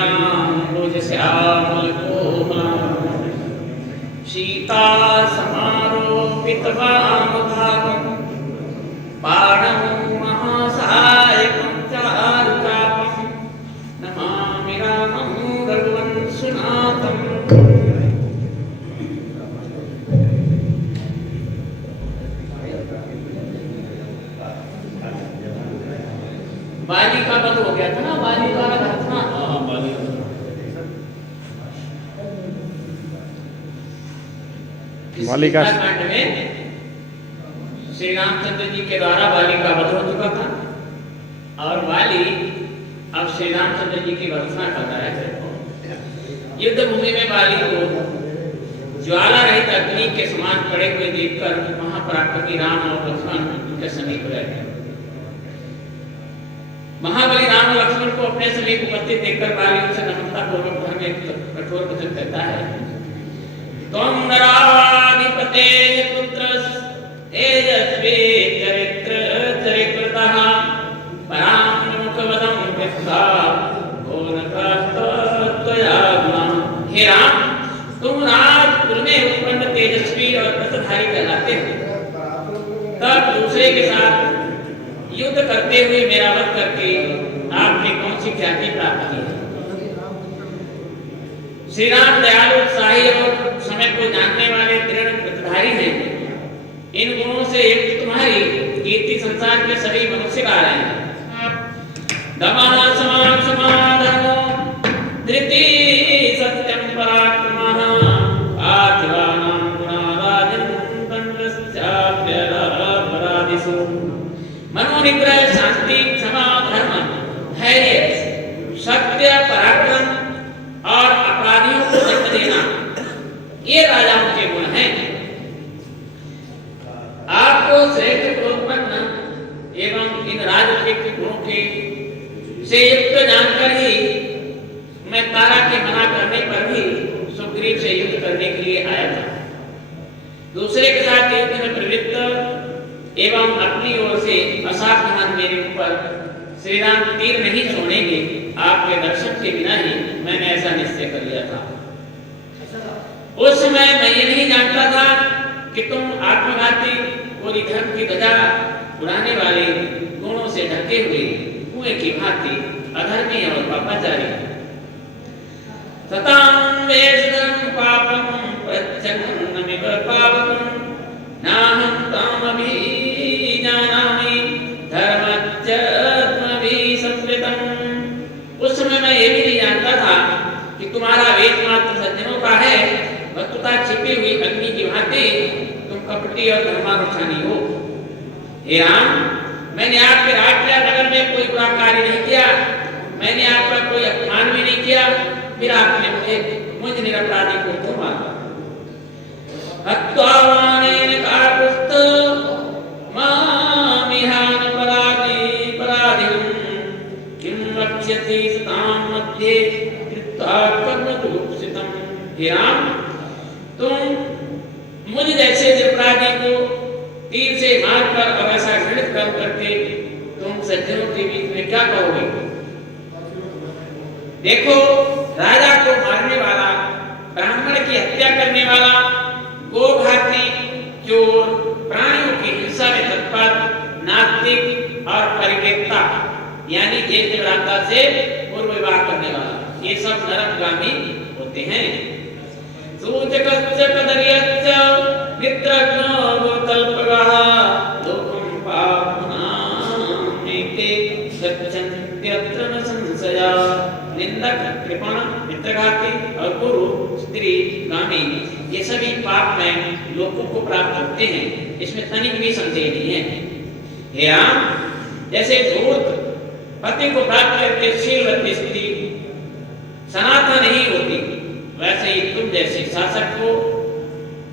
नीलाम्बुज श्यामल कोमल सीता समारोपित वामभागं बाणं महासायकं चारुचापं नमामि रामं रघुवंशनाथम्। बाली का वध हो गया था ना, बाली का वध था। हाँ बाली का कांड में श्री रामचंद्र जी के द्वारा बाली का वध हो चुका था और बाली अब श्री रामचंद्र जी की वंदना करता है। युद्ध भूमि में बाली को ज्वाला रहित अग्नि के समान पड़े हुए देखकर महापराक्रमी राम और लक्ष्मण उनके समीप गए। महाबली राम और लक्ष्मण को अपने समीप उपस्थित देखकर बाली उनसे नम्रता पूर्वक घर में कठोर वचन कहता है। त्वं नराधिपते पुत्र तेजस्वी चरित्र चरित्रतः परां मुखवदं व्यक्ता घोरकात्वया गुणं। हे राम, तुम राजकुल में उत्पन्न तेजस्वी और व्रतधारी कहलाते हो, तब दूसरे के साथ युद्ध करते हुए मेरा वध करके आपने कौन सी ख्याति प्राप्त की है? श्री राम दयालु, उत्साही और समय को जानने वाले दृढ़ व्रतधारी हैं। इन गुणों से युक्त तुम्हारी कीर्ति संसार के सभी मनुष्य गा रहे हैं। दमः समान समाधर्मो धृति सत्यं पराक्रमः आर्थिवानां गुणाराजन् दण्डश्चाप्यपराधिषु। मनोनिग्रह, शांति, क्षमा, धर्म, धैर्य, सत्य, पराक्रम और अपराधियों को दंड देना, ये राजाओं के गुण हैं। आपको श्रेष्ठ प्रोत्पन्न एवं इन राजनीतिक गुणों के से युक्त जानकर ही मैं तारा के मना करने पर भी सुग्रीव से युद्ध करने के लिए आया था। दूसरे के साथ युद्ध में प्रवृत्त एवं अपनी ओर से असावधान मेरे ऊपर श्री राम तीर नहीं छोड़ेंगे, आपके दर्शन के बिना ही मैंने ऐसा निश्चय कर लिया था। उस समय मैं ये नहीं जानता था कि तुम आत्मघाती और धर्म की ध्वजा उड़ाने वाले गुणों से ढके हुए कुएं की भांति अधर्मी और पापाचारी सतां वेशनं पापं प्रच्छन्नमिव पावकं नाहं तामभिजानामि धर्मच्चत्मभिसंवृतं। उस समय मैं ये भी नहीं जानता था कि तुम्हारा वेश मात्र सज्जनों का है, वस्तुतः छिपी हुई अग्नि की भांति तुम कपटी और धर्मानुष्ठानी हो। हे राम, मैंने आपके राजा नगर में कोई बुरा कार्य नहीं किया, मैंने आपका कोई अपमान भी नहीं किया, फिर आपने मुझ निरपराधी को क्यों मारा? हत्वानेन काकुत्थ मामिहान पराधिं किं रक्ष्यति सतां मध्ये कृत्वा कर्मदूषितं। हे राम, तुम मुझ जैसे निरपराधी को तीर से मारकर और ऐसा घृणित कर्म करके तुम सज्जनों के बीच में क्या कहोगे? देखो, राजा को मारने वाला, ब्राह्मण की हत्या करने वाला, गोघाती, चोर, प्राणियों की हिंसा में तत्पर, नास्तिक और परिवेक्ता यानी ज्येष्ठ भ्राता से पूर्व विवाह करने वाला, ये सब नरकगामी होते हैं। सूचकश्च कदर्यश्च मित्रज्ञो गोतल्पगः लोकं पाप्मनामेते गच्छन्त्यत्र न संशयः। निंदक, कृपण, मित्रघाती और गुरु स्त्री गामी, ये सभी पाप में लोगों को प्राप्त होते हैं, इसमें तनिक भी संदेह नहीं है। हे राम, जैसे धूर्त पति को प्राप्त करके शीलवती स्त्री सनातन नहीं होती, वैसे ही तुम जैसे शासक को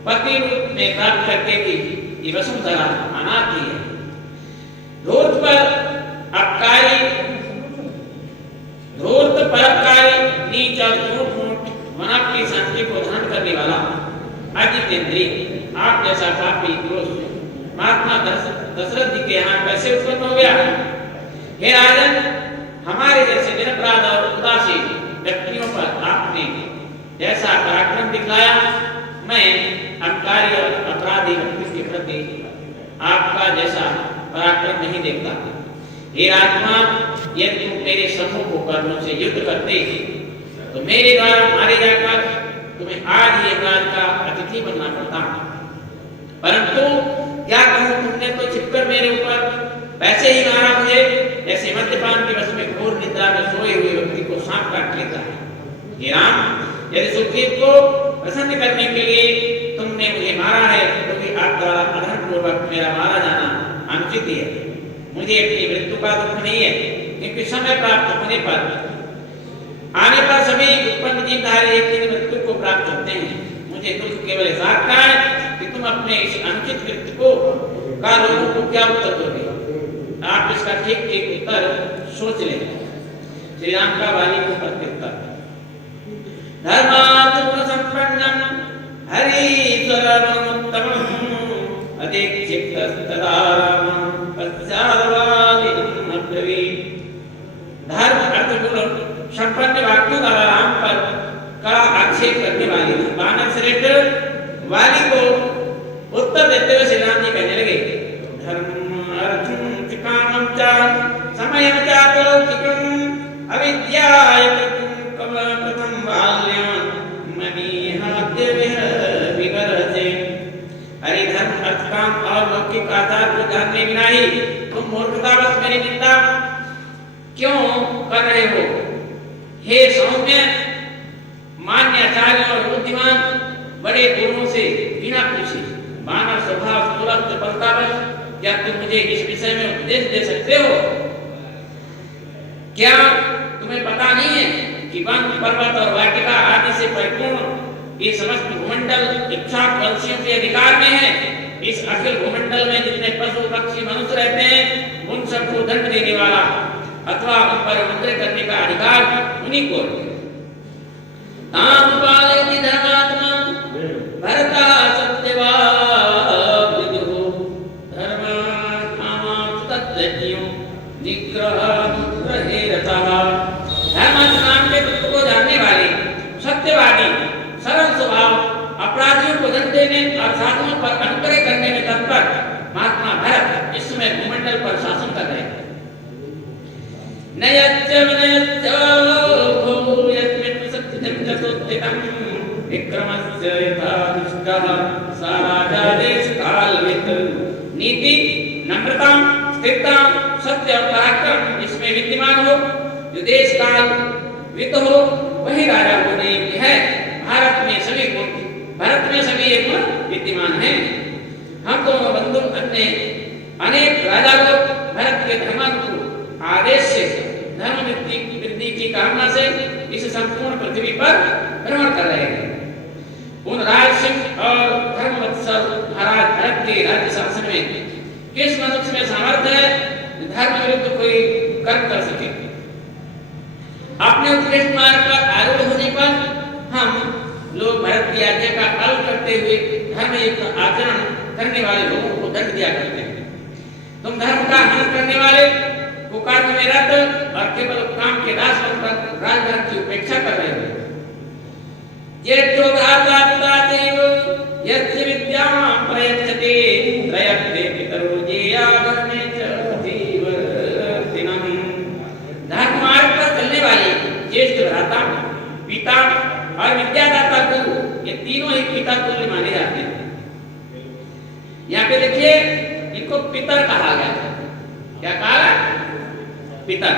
पति रूप में प्राप्त करके भी ये वसुंधरा अनाथ ही है। धूर्त पर अपकारी, धूर्त परोपकारी, नीच और झूठ मूठ मन की शांति को धारण करने वाला अजितेंद्रिय आप जैसा पापी दोष महात्मा दशरथ जी के यहाँ कैसे उत्पन्न हो गया? हे राजन, हमारे जैसे निरपराध और उदासीन व्यक्ति पराक्रम दिखलाया, मैं अहंकारी और अपराधी व्यक्ति के प्रति आपका जैसा पराक्रम नहीं देखता। हे राजकुमार, यदि तुम मेरे समूह होकर मुझसे युद्ध करते तो मेरे द्वारा मारे जाकर तुम्हें आज ही यमराज का अतिथि बनना पड़ता। परंतु क्या कहूं, तुमने तो छिपकर मेरे ऊपर वैसे ही मारा मुझे जैसे मद्यपान के वश में घोर निद्रा में सोए हुए व्यक्ति को सांप काट लेता है। हे राम, यदि सुग्रीव को प्रसन्न करने के लिए तुमने मुझे मारा है तो भी आप द्वारा अधर्म पूर्वक मेरा मारा जाना अनुचित है। मुझे अपनी मृत्यु का दुख नहीं है, क्योंकि समय प्राप्त होने पर आने पर सभी उत्पन्न जीवधारी एक दिन मृत्यु को प्राप्त होते हैं। मुझे दुख केवल इस बात का है कि तुम अपने इस अनुचित कृत्य को का लोगों को क्या उत्तर दोगे। आप इसका ठीक ठीक उत्तर सोच लें। श्री राम का वाली को प्रत्युत्तर, धर्मात्म संपन्नम हरीश्वरमुत्तमं अधीक्षिप्तस्तदाराम पश्चाद्वालिनम् अब्रवीत्। धर्म अर्थ गुण संपन्न वाक्यों द्वारा राम पर का आक्षेप करने वाली वानर श्रेष्ठ वाली को उत्तर देते हुए श्री राम जी कहने लगे, धर्म अर्थम च कामम च समयम च लौकिकम अविद्याय कथम बाल्यं मनीहाद्य विगरते। अरे धर्म अर्थ काम और लौकिक आधार को जानने बिना ही तुम मूर्खतावश मेरी निंदा क्यों कर रहे हो। हे सौम्य मान्य आचार्य और बुद्धिमान बड़े गुरुओं से बिना पूछे मानव स्वभाव सुलभ चपलतावश क्या तुम मुझे इस विषय में उपदेश दे सकते हो। क्या तुम्हें पता नहीं है कि वन पर्वत और वाटिका आदि से परिपूर्ण ये समस्त भूमंडल इच्छाक वंशियों के अधिकार में है। इस अखिल भूमंडल में जितने पशु पक्षी मनुष्य रहते हैं उन सबको दंड देने वाला अथवा उन पर मंत्र करने का अधिकार उन्हीं को है। ताम पालयति धर्मात्मा भरता सत्यवान विदुः धर्मात्मा तत्त्वज्ञो निग्रह अनुग्रहे रतः। धर्मात्मा नाम के तत्व को जानने वाले सत्यवादी सरल स्वभाव अपराधियों को दंड देने और साधुओं पर अनुग्रह करने में तत्पर महात्मा भरत इस समय भूमंडल पर शासन कर रहे हैं। नयच्च विनयच्च भूयस्मिन् सत्यं चतुर्थितं विक्रमस्य यथा दुष्टः सा राजादेश कालवित्। नीति, नम्रता, स्थिरता, सत्य और पराक्रम इसमें विद्यमान हो, जो देश काल वित हो वही राजा होने योग्य है। भारत में सभी ये गुण विद्यमान हैं। हम दोनों बंधु अन्य अनेक राजा लोग भरत के धर्मानुकूल आदेश से धर्म वृद्धि की कामना से इस संपूर्ण पृथ्वी पर भ्रमण कर रहे हैं। उन राज सिंह और धर्मवत्सल महाराज भरत के राज्य शासन में किस मनुष्य में सामर्थ्य है धर्म विरुद्ध कोई कर्म कर सके। अपने उत्कृष्ट मार्ग पर आरूढ़ होने पर हम लोग भरत की आज्ञा का पालन करते हुए धर्मयुक्त आचरण करने वाले लोगों को दंड दिया करते हैं। तुम धर्म का हनन करने वाले कुकर्म में रत और केवल काम के दास बनकर राजधर्म की उपेक्षा कर रहे हो। जेठो भ्राता पिता देव यस्य विद्यां प्रयच्छते त्रयस्ते पितरो जेयागर्णे च पतिवर्तिनं। धर्म मार्ग पर चलने वाले ज्येष्ठ भ्राता, पिता और विद्यादाता गुरु ये तीनों ही पिता तुल्य माने जाते हैं। यहाँ पे देखिए इनको पितर कहा गया है। क्या कहा? पिता।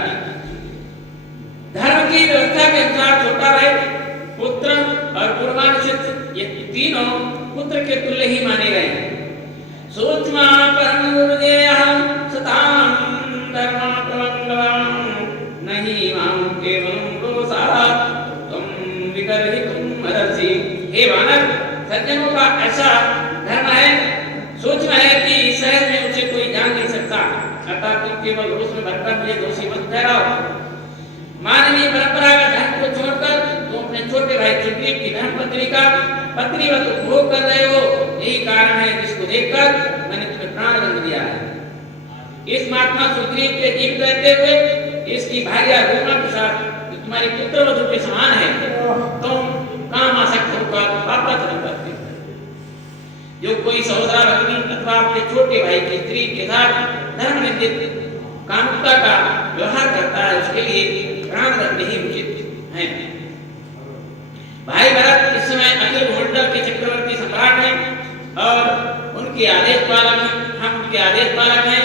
धर्म की व्यवस्था के अनुसार छोटा भाई, पुत्र और पूर्वानुचित ये तीनों पुत्र के तुल्य ही माने गए हैं। सूक्ष्म परमगुरुदेह सतां धर्म प्रमंगलम् नहीं मां केवलं रोषात् तुम विगर्हितुम अर्हसि। हे वानर, सज्जनों का ऐसा धर्म है, सूक्ष्म है कि सहज में उसे कोई जान नहीं सकता। अतः तुम केवल रोष में भरकर मुझे दोषी मत ठहराओ। मानवीय परंपरागत धर्म को छोड़कर तुम अपने छोटे भाई सुग्रीव की धर्म पत्नी का पत्नीवत उपभोग कर रहे हो। यही कारण है जिसको देखकर मैंने तुम्हें प्राण दंड दिया है। इस महात्मा सुग्रीव के जीवित रहते हुए इसकी भार्या रोमा के साथ तुम्हारी पुत्र वधू के समान है। तुम काम आसक्त होकर कोई सहोदरा भगिनी अथवा अपने छोटे भाई की स्त्री के साथ धर्मनिंदित कामुकता का व्यवहार करता है उसके लिए प्राणदंड ही उचित है। भाई भरत इस समय अखिल भूमंडल के चक्रवर्ती सम्राट हैं और उनके आदेश पालक हैं, हम उनके आदेश पालक हैं।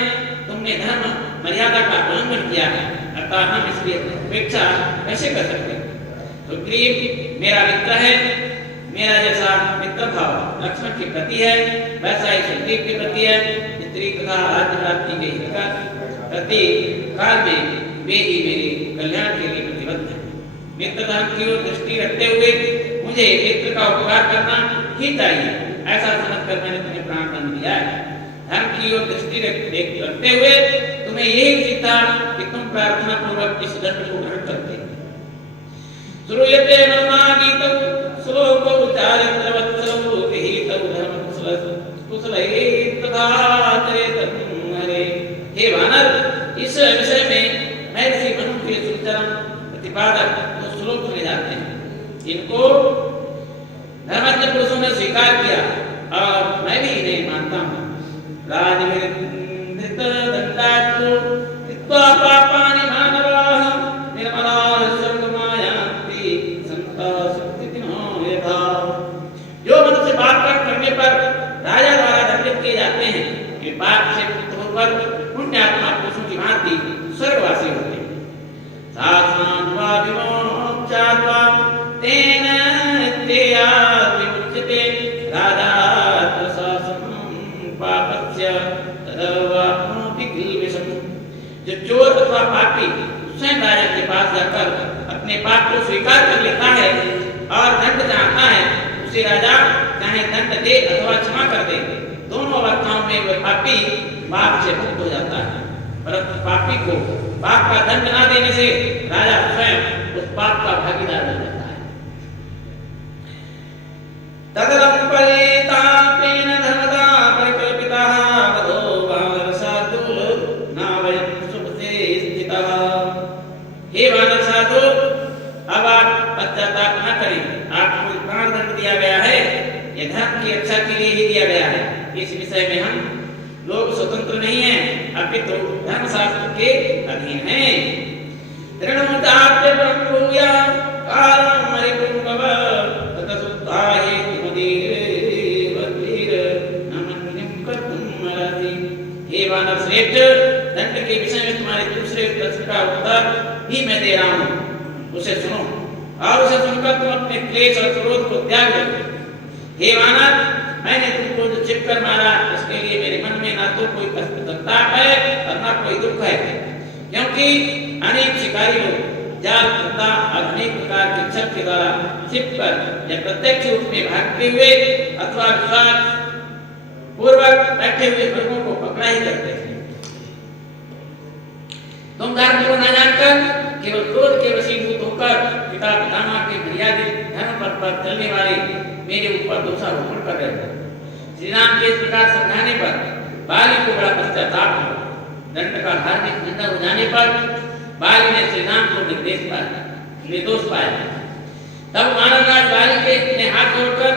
तुमने धर्म मर्यादा का उल्लंघन किया है, अतः हम इसकी अपेक्षा कैसे कर सकते हैं? सुग्रीव मेरा मित्र है, मेरा जैसा मित्र भाव लक्ष्मण के प्रति है वैसा ही सुग्रीव के प्रति है। स्त्री तथा राज्य प्राप्ति के हित का प्रति काल में वे ही मेरे कल्याण के लिए प्रतिबद्ध है। मित्र धर्म की ओर दृष्टि रखते हुए मुझे मित्र का उपकार करना ही चाहिए, ऐसा समझकर मैंने तुम्हें प्राण दंड दिया है। धर्म की ओर दृष्टि रखते हुए तुम्हें यही उचित था कि तुम प्रार्थना पूर्वक इस दंड को ग्रहण करते। श्रूयते ममागीतं श्लोको चारित्रवत्सलो विहितौ धर्मकुशलै तथा चरेतं हरे। हे वानर, इस विषय में महर्षि मनु के सुचरम प्रतिपादक तो श्लोक सुने जाते हैं। इनको धर्मज्ञ पुरुषों ने स्वीकार किया और मैं भी इन्हें मानता हूँ। राजविरंधित दंडात्तो कृत्वा पापानि मानवाः निर्मलाः स्वर्गमायान्ति सन्तः सुकृतिनो यथा। जो मनुष्य पाप करने पर राजा द्वारा दंडित किए जाते हैं वे पाप से मुक्त होकर पुण्यात्मा पुरुषों की भांति स्वर्गवासी होते हैं। सात्वान्वा विमोक्षात्वा तेन तेया विमुच्यते राजात् प्रशासनं पापस्य तदवाप्नोति किल्बिषम्। जो चोर अथवा पापी स्वयं राजा के पास जाकर अपने पाप को स्वीकार कर लेता है और दंड चाहता है, उसे राजा चाहे दंड दे अथवा क्षमा कर दे, दोनों अवस्थाओं में वह पापी पाप से मुक्त हो जाता है। परंतु पापी को पाप का दंड न देने से राजा स्वयं उस पाप का भागीदार बन जाता है। तदरं परेतापेन धर्मदा परिकल्पितः वधो वानरसाधुः नावयं सुखसे स्थितः। हे वानर साधु, अब आप पश्चाताप न करें। आपको प्राण दंड दिया गया है, यह धर्म की रक्षा के लिए ही दिया गया है। इस विषय में हम लोग स्वतंत्र नहीं हैं, अपितु धर्मशास्त्र के अधीन हैं। ऋणमुदाप्य ब्रह्मभूया कालं मरिपुंगव ततसुद्धाये तुमदीर नमन्यं कर्तुम् अर्हसि। हे वानर श्रेष्ठ, दंड के विषय में तुम्हारे दूसरे प्रश्न का उत्तर भी मैं दे रहा हूँ, उसे सुनो और उसे सुनकर तुम अपने क्लेश और क्रोध को त्याग दो। हे वानर, मैंने तुमको जो छिपकर मारा उसके लिए मेरे मन में ना तो कोई संताप है और ना कोई दुख है, क्योंकि अनेक शिकारी लोग जाल फंदा और अनेक प्रकार के छल के द्वारा छिपकर या प्रत्यक्ष रूप में भागते हुए अथवा विश्वास पूर्वक बैठे हुए मृगों को पकड़ा ही करते हैं। तुम धर्म को न जानकर केवल क्रोध के वशीभूत होकर पिता पितामह के मर्यादित धर्म पर चलने वाले मेरे ऊपर दोषारोपण कर रहे थे। श्री राम के इस प्रकार समझाने पर बाली को बड़ा पश्चाताप हुआ। दंड का धार्मिक निंदा हो जाने पर बाली ने श्री राम को निर्दोष पाया। तब मानवराज बाली के हाथ जोड़कर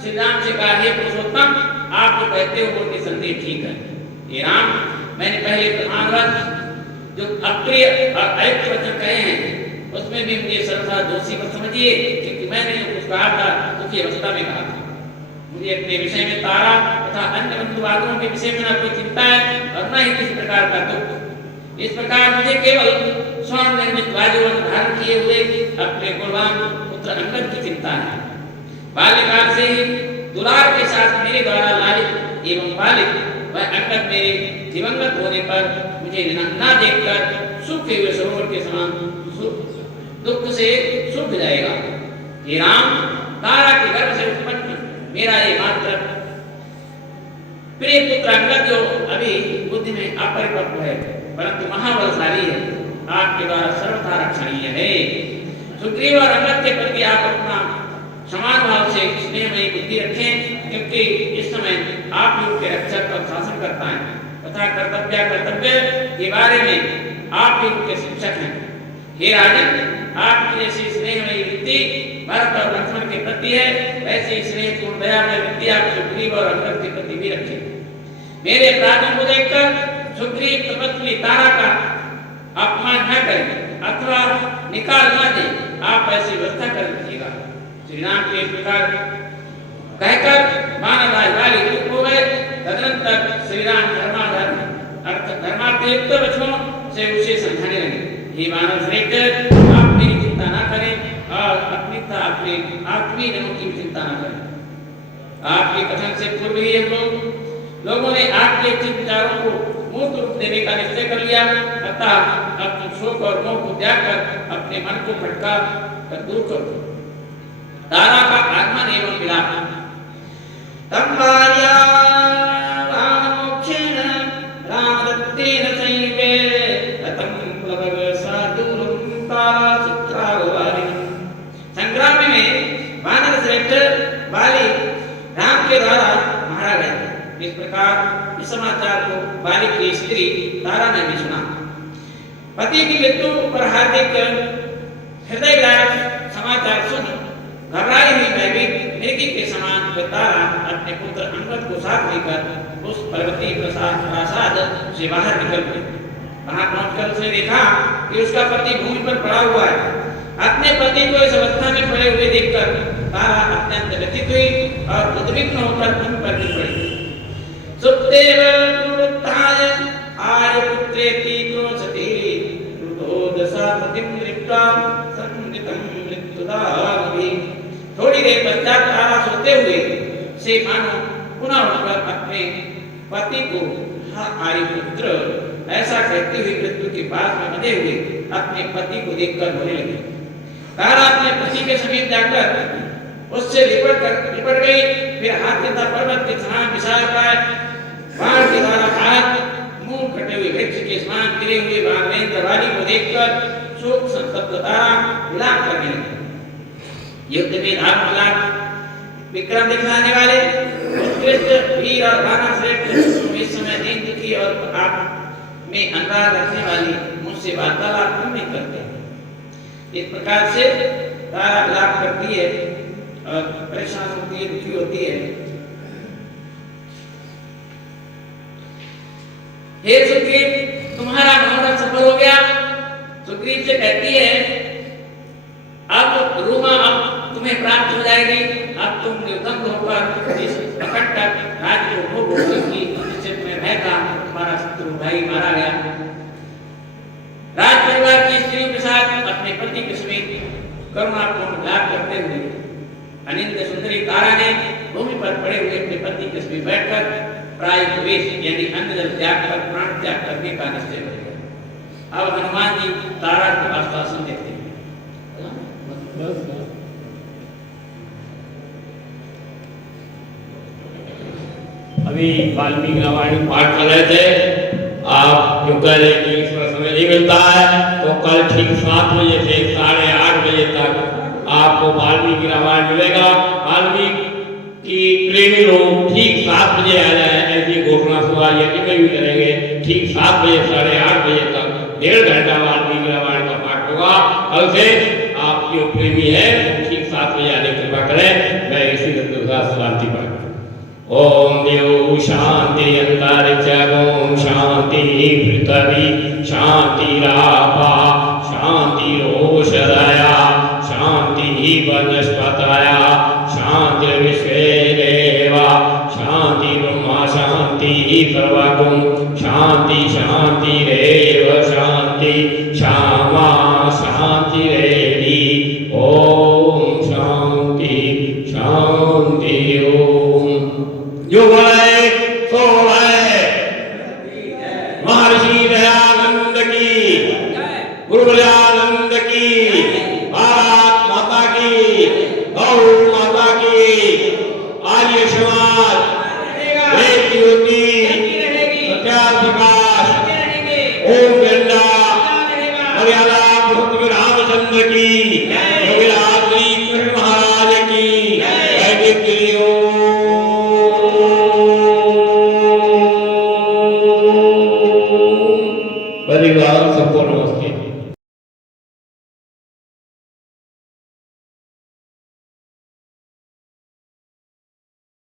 श्री राम से कहा, हे पुरुषोत्तम, आप जो कहते हो वो निसंदेह ठीक है। हे राम, मैंने पहले प्रधानवश जो अप्रिय और अयुक्त वचन कहे हैं उसमें भी मुझे सर्वथा दोषी मत समझिए, क्योंकि मैंने जो कुछ कहा था उसी अवस्था में कहा था। मुझे अपने विषय में तारा तथा अन्य बंधुवादों के विषय में न कोई चिंता है और न ही किसी प्रकार का दुख। इस प्रकार मुझे केवल स्वर्ण निर्मित राजवंश धारण किए हुए अपने कुर्बान पुत्र अंगद की चिंता है। बाल्यकाल से ही दुलार के साथ मेरे द्वारा लालित एवं पालित वह अंगद मेरे दिवंगत होने पर मुझे न देखकर सूखे हुए सरोवर के समान दुख से सूख जाएगा। हे राम, तारा के गर्भ से उत्पन्न मेरा ये मात्र प्रिय पुत्र अंगद जो अभी बुद्धि में अपरिपक्व है परंतु महाबलशाली है, आपके द्वारा सर्वथा रक्षणीय है। सुग्रीव और अंगद के प्रति आप अपना समान भाव से स्नेहमयी बुद्धि रखें, क्योंकि इस समय आप लोग के रक्षक और शासन करता है तथा कर्तव्य के बारे में आप लोग के शिक्षक हैं। हे राजन, आपकी जैसी स्नेहमयी वृत्ति भरत और लक्ष्मण के प्रति है, वैसे ही स्नेह पूर्ण दया में विद्या सुग्रीव और अंगद के प्रति भी रखे। मेरे अपराधों को देखकर सुग्रीव तपस्वी तारा का अपमान न करें अथवा निकाल न दे, आप ऐसी व्यवस्था कर दीजिएगा। श्री राम के प्रकार कहकर वानर वाली चुप हो गए। तदनंतर श्री राम धर्मार्थ वचनों से उसे समझाने लगे, हे मानव श्रेष्ठ, आप मेरी चिंता न करें और अपनी आत्मीय जनों की चिंता न करें। आपके कथन से पूर्व ही हम लोगों ने आपके चित्त विचारों को मूर्त रूप देने का निश्चय कर लिया, अतः अब तुम शोक और मोह को त्याग कर अपने मन को भटका कर दूर करो। तारा का आगमन एवं विलाप। तम भार्या रामोक्षेण रामदत्तेन संयुगे रतं प्लवग साधुरं तारासुत्राववारिणं। संग्राम में वानर श्रेष्ठ बाली राम के द्वारा मारा गया। इस प्रकार इस समाचार को बाली की स्त्री तारा ने भी सुना। पति की मृत्यु पर हार्दिक हृदयग्राही समाचार सुन घबराई हुई भयभीत मृगी के समान तारा अपने पुत्र अंगद को साथ लेकर उस पर्वतीय प्रासाद से बाहर निकल गई। वहां पहुंचकर उसने देखा कि उसका पति भूमि पर पड़ा हुआ है। अपने पति को इस अवस्था में पड़े हुए देखकर तारा अत्यंत व्यथित हुई और उद्विग्न होकर भूमि पर गिर पड़ी। सुप्तेव पुरुत्थाय आर्यपुत्रेति क्रोशति रुदोदशापतिं दृष्ट्वा संगीतं मृत्युदानभि। थोड़ी देर पश्चात तारा सोते हुए से मानो पुनः उठकर अपने पति को आर्यपुत्र ऐसा कहती हुई मृत्यु के पास में बंधे हुए अपने पति को देखकर रोने लगी। तारा अपने पति के समीप जाकर उससे लिपट गई। फिर हाथ तथा पर्वत के समान विशाल काय बाण के द्वारा हाथ मुंह कटे हुए वृक्ष के समान गिरे हुए वानरेंद्र वाली को देखकर शोक संतप्त तारा विलाप करने लगी। युद्ध में धर्म विक्रम दिखाने वाले उत्कृष्ट वीर और वानर श्रेष्ठ इस समय दीन दुखी और आप में अनुराग रखने वाली मुझसे वार्तालाप क्यों नहीं करते। इस प्रकार से तारा विलाप करती है और परेशान होती है, दुखी होती है। हे सुग्रीव, तुम्हारा मनोरथ सफल हो गया। सुग्रीव से कहती है, अब रूमा अब तुम्हें प्राप्त हो जाएगी। अब तुम निर्दंड होकर इस प्रकट राज्य को भोग करोगी जिससे तुम्हें भय था। तुम्हारा शत्रु भाई मारा गया। राज परिवार की स्त्रियों के साथ अपने पति के समीप करुणापूर्ण विलाप करते हुए अनिंद सुंदरी तारा ने भूमि पर पड़े हुए अपने पति के समीप बैठकर प्रायवेश यानी अन्न जल त्याग कर प्राण त्याग करने का निश्चय कर लिया। अब हनुमान जी तारा को आश्वासन देते हैं। अभी वाल्मीकि रामायण पाठ कर रहे थे। आप जो कह रहे कि इसमें समय नहीं मिलता है तो कल ठीक 7 बजे से 8:30 बजे तक आपको वाल्मीकि रामायण मिलेगा। वाल्मीकि की प्रेमी लोग ठीक 7 बजे आ जाए, ऐसी घोषणा सुबह यदि में भी करेंगे। ठीक 7 बजे 8:30 बजे तक 1.5 घंटा वाल्मीकि रामायण का पाठ होगा। कल से आप जो प्रेमी है ठीक 7 बजे आने की कृपा करें। मैं इसी शांति पाठ ओम देव शांति अंतरिक्ष ओम शांति पृथ्वी शांति रापा शांति रोषधया शांति वनस्पतया शांति विश्वे देवा शांति ब्रह्मा शांति सर्वगुण शांति शांति रेव शांति क्षमा शांति रेवी ओम शांति शांति ओम। जो है सो है। महर्षि दयानंद की, गुरु दयानंद की, भारत माता की, गौ माता की, आर्य समाज, वेद ज्योति, सत्याग्रह प्रकाश, ओम गंगा, मर्यादा पुरुषोत्तम रामचंद्र की, योगीराज श्री कृष्ण महाराज की, वैदिक के लिए परिवार सबको नमस्ते।